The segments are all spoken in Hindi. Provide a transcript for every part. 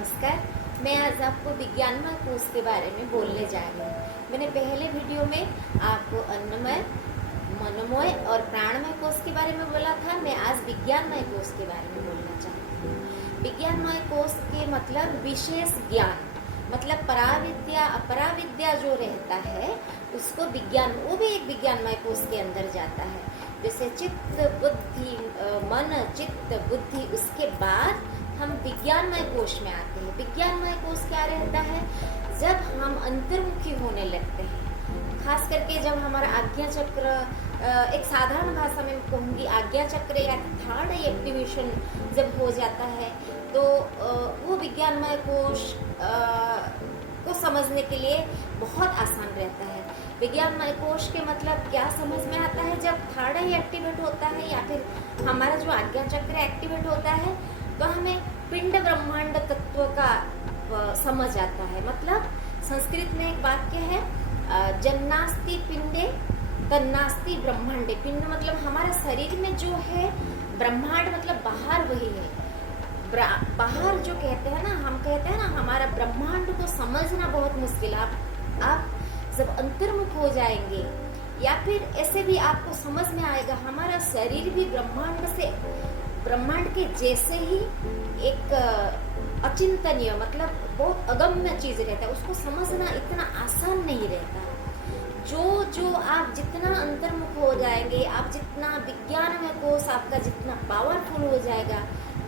नमस्कार। मैं आज आपको विज्ञानमय कोश के बारे में बोलने जा रही हूँ। मैंने पहले वीडियो में आपको अन्नमय, मनोमय और प्राणमय कोश के बारे में बोला था। मैं आज विज्ञानमय कोश के बारे में बोलना चाहती हूँ। विज्ञानमय कोश के मतलब विशेष ज्ञान, मतलब पराविद्या अपराविद्या जो रहता है उसको विज्ञान, वो भी एक विज्ञानमय कोश के अंदर जाता है। जैसे चित्त बुद्धि, मन चित्त बुद्धि, उसके बाद हम विज्ञानमय कोश में आते हैं। विज्ञानमय कोश क्या रहता है? जब हम अंतर्मुखी होने लगते हैं, खास करके जब हमारा आज्ञा चक्र, एक साधारण भाषा में कहूँगी, आज्ञा चक्र या थर्ड एक्टिवेशन जब हो जाता है तो वो विज्ञानमय कोश को समझने के लिए बहुत आसान रहता है। विज्ञानमय कोश के मतलब क्या समझ में आता है? जब थर्ड आई एक्टिवेट होता है या फिर हमारा जो आज्ञा चक्र एक्टिवेट होता है तो हमें पिंड ब्रह्मांड तत्व का समझ आता है। मतलब संस्कृत में एक वाक्य है, जन्नास्ति पिंडे तन्नास्ति ब्रह्मांडे। पिंड मतलब हमारा शरीर में जो है, ब्रह्मांड मतलब बाहर, वही है बाहर जो कहते हैं ना, हम कहते हैं ना हमारा ब्रह्मांड को समझना बहुत मुश्किल है। आप जब अंतर्मुख हो जाएंगे या फिर ऐसे भी आपको समझ में आएगा हमारा शरीर भी ब्रह्मांड के जैसे ही एक अचिंतनीय, मतलब बहुत अगम्य चीज रहता है। उसको समझना इतना आसान नहीं रहता। जो आप जितना अंतर्मुख हो जाएंगे, आप जितना विज्ञानमय कोश आपका जितना पावरफुल हो जाएगा,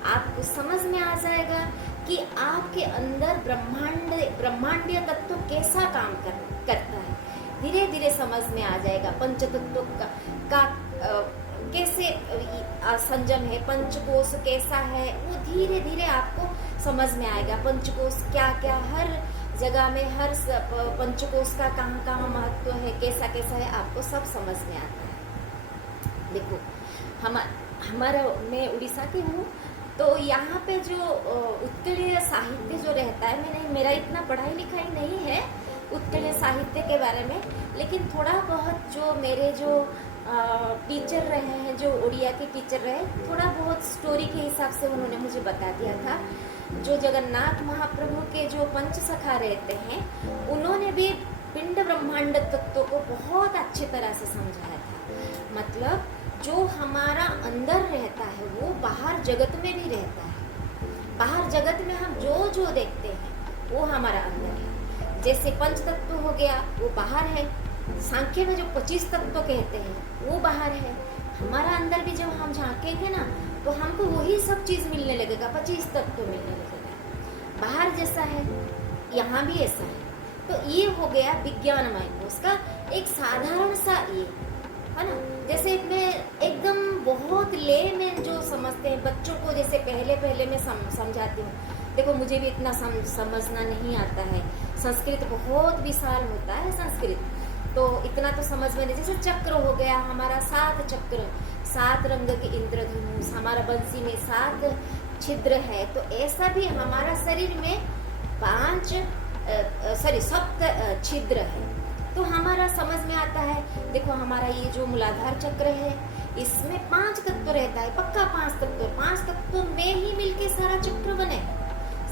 आपको समझ में आ जाएगा कि आपके अंदर ब्रह्मांडीय तत्व कैसा काम करता है। धीरे धीरे समझ में आ जाएगा पंच तत्वों का कैसे संयम है, पंचकोश कैसा है, वो धीरे धीरे आपको समझ में आएगा। पंचकोश क्या क्या, हर जगह में हर पंचकोश का कहाँ कहाँ महत्व है, कैसा कैसा है, आपको सब समझ में आता है। देखो हमारा, मैं उड़ीसा की हूँ, तो यहाँ पे जो उत्कलीय साहित्य जो रहता है, मेरा इतना पढ़ाई लिखाई नहीं है उत्कलीय साहित्य के बारे में, लेकिन थोड़ा बहुत जो मेरे जो टीचर रहे हैं, जो उड़िया के टीचर रहे, थोड़ा बहुत स्टोरी के हिसाब से उन्होंने मुझे बता दिया था। जो जगन्नाथ महाप्रभु के जो पंच सखा रहते हैं, उन्होंने भी पिंड ब्रह्मांड तत्व को बहुत अच्छी तरह से समझाया था। मतलब जो हमारा अंदर रहता है वो बाहर जगत में भी रहता है। बाहर जगत में हम जो देखते हैं वो हमारा अंदर है। जैसे पंच तत्व हो गया वो बाहर है, सांख्य में जो 25 तत्व कहते हैं वो बाहर है। हमारा अंदर भी जब हम झांकेंगे ना तो हमको वही सब चीज मिलने लगेगा, 25 तत्व मिलने लगेगा। बाहर जैसा है यहाँ भी ऐसा है। तो ये हो गया विज्ञानमय कोश का एक साधारण सा ये है ना। जैसे मैं एकदम बहुत ले में जो समझते हैं बच्चों को, जैसे पहले मैं समझाती हूँ। देखो मुझे भी इतना समझना नहीं आता है, संस्कृत बहुत विशाल होता है संस्कृत, तो इतना तो समझ में नहीं। जैसे चक्र हो गया हमारा, 7 चक्र, 7 रंग के इंद्रधनुष, हमारा बंसी में 7 छिद्र है, तो ऐसा भी हमारा शरीर में 7 छिद्र है। तो हमारा समझ में आता है। देखो हमारा ये जो मूलाधार चक्र है, इसमें 5 तत्व रहता है, पक्का 5 तत्व। 5 तत्व में ही मिलके सारा चक्र बने,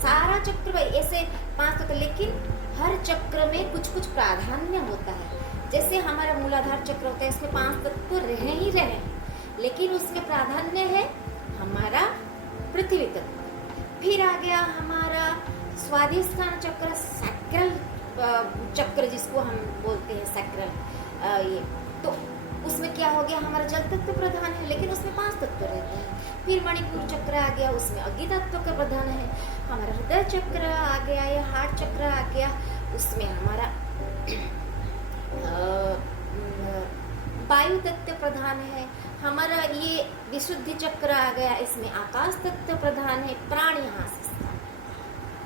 सारा चक्र ऐसे 5 तत्व, लेकिन हर चक्र में कुछ कुछ प्राधान्य होता है। जैसे हमारा मूलाधार चक्र होता है, इसमें 5 तत्व रहे, लेकिन उसमें प्राधान्य है हमारा पृथ्वी तत्व। फिर आ गया हमारा स्वाधिष्ठान चक्र, सैक्रल चक्र जिसको हम बोलते हैं सैक्रल, ये तो उसमें क्या हो गया, हमारा जल तत्व प्रधान है, लेकिन उसमें 5 तत्व रहते हैं। फिर मणिपुर चक्र आ गया, उसमें अग्नि तत्व का प्रधान है। हमारा हृदय चक्र आ गया या हार्ट चक्र आ गया, उसमें हमारा वायु तत्व प्रधान है। हमारा ये विशुद्धि चक्र आ गया, इसमें आकाश तत्व प्रधान है। प्राण यहाँ से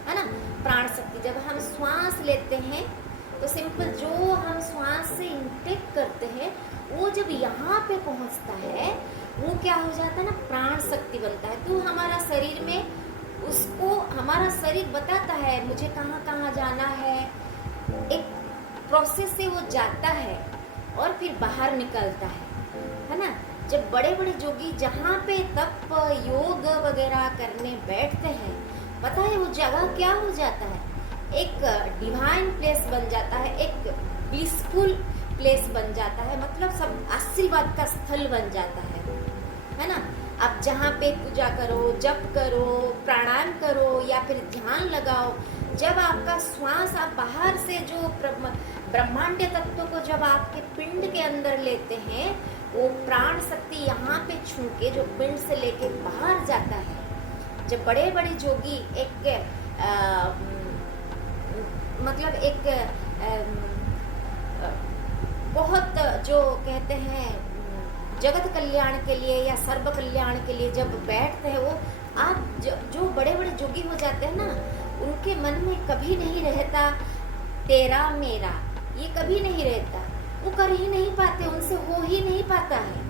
है ना, प्राण शक्ति। जब हम श्वास लेते हैं तो सिंपल जो हम श्वास से इंटेक करते हैं वो जब यहाँ पे पहुँचता है वो क्या हो जाता है ना, प्राण शक्ति बनता है। तो हमारा शरीर में उसको, हमारा शरीर बताता है मुझे कहाँ कहाँ जाना है, एक प्रोसेस से वो जाता है और फिर बाहर निकलता है ना। जब बड़े बड़े जोगी जहाँ पे तप योग वगैरह करने बैठते हैं, पता है से वो जगह क्या हो जाता है, एक डिवाइन प्लेस बन जाता है, एक ब्लिसफुल प्लेस बन जाता है, मतलब सब आशीर्वाद का स्थल बन जाता है ना। आप जहाँ पे पूजा करो, जप करो, प्राणायाम करो या फिर ध्यान लगाओ, जब आपका श्वास आप बाहर से जो ब्रह्मांडीय तत्व को जब आपके पिंड के अंदर लेते हैं, वो प्राण शक्ति यहाँ पे छू के जो पिंड से लेके बाहर जाता है। जब बड़े बड़े जोगी एक मतलब एक बहुत जो कहते हैं जगत कल्याण के लिए या सर्व कल्याण के लिए जब बैठते हैं, वो आप जो बड़े बड़े जोगी हो जाते हैं ना, उनके मन में कभी नहीं रहता तेरा मेरा, ये कभी नहीं रहता, वो कर ही नहीं पाते, उनसे हो ही नहीं पाता है,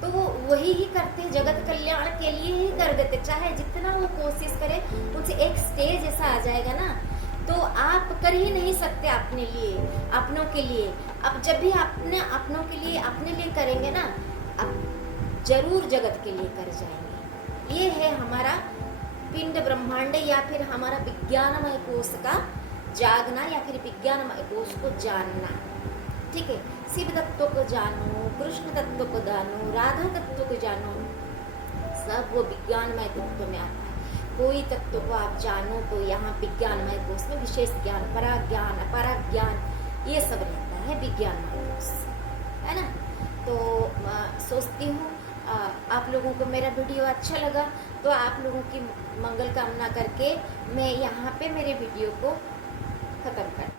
तो वो वही ही करते, जगत कल्याण के लिए ही कर देते, चाहे जितना वो कोशिश करे। उनसे एक स्टेज ऐसा आ जाएगा ना, तो आप कर ही नहीं सकते अपने लिए, अपनों के लिए। अब जब भी अपने अपनों के लिए, अपने लिए करेंगे ना, आप जरूर जगत के लिए कर जाएंगे। ये है हमारा पिंड ब्रह्मांड या फिर हमारा विज्ञानमय कोश का जागना या फिर विज्ञानमय कोश को जानना। ठीक है, शिव तत्व को जानो, कृष्ण तत्व को जानो, राधा तत्व को जानो, सब वो विज्ञानमय तत्व में आता है। कोई तत्व को आप जानो तो यहाँ विज्ञानमय कोश में विशेष ज्ञान, पराज्ञान, अपराज्ञान, ये सब रहता है विज्ञानमय कोश, है ना। तो सोचती हूँ आप लोगों को मेरा वीडियो अच्छा लगा, तो आप लोगों की मंगल कामना करके मैं यहाँ पे मेरे वीडियो को ख़त्म कर